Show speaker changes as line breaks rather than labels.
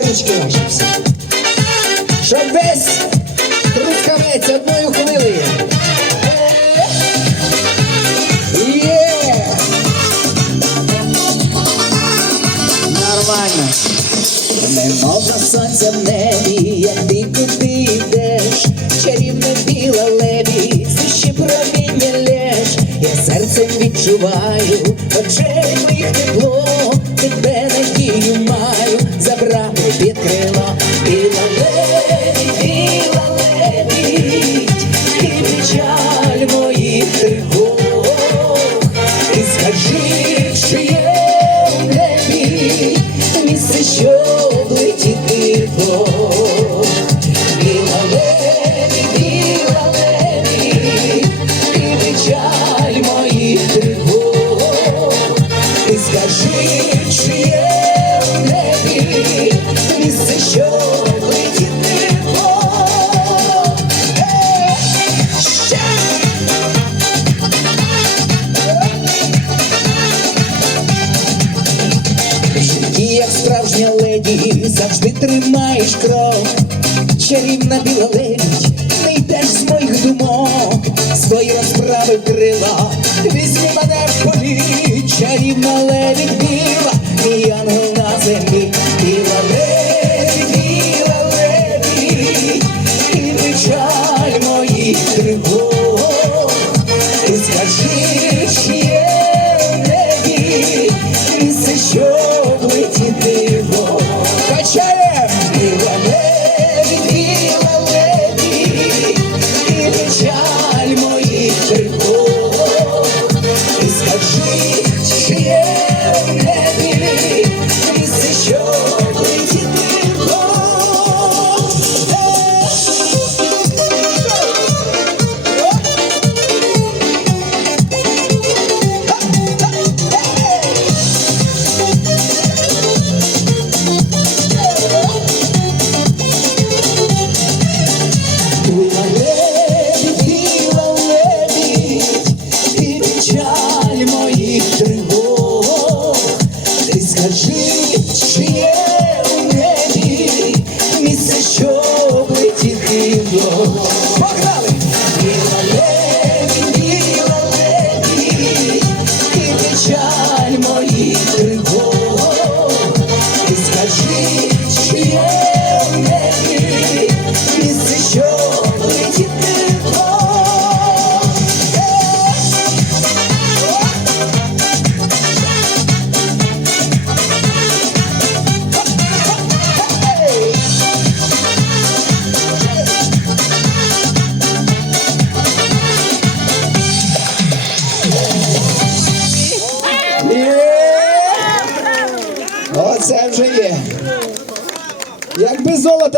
ваші всі. Щоб весь трускавець одною хвилею. Нормально. Не на сонця в небі, як ти куди серцем відчуваю, очей моїх тепло, тебе надію маю, забрати під крило, біла лебідь, біла лебідь, і печаль моїх тривог, і скажи, чи є в небі місце, щоб летіти вдвох. Як справжня леді завжди тримаєш крок, чарівна біла лебідь, не йдеш з моїх думок, свої розправи крила, візьми мене в політ, чарівна лебідь біла, мій ангел на землі, біла лебідь, біла і печаль моїх тривог. Ти скажи, чи у небі місце, щоб летіти. Погнали! Оце вже є. Якби золото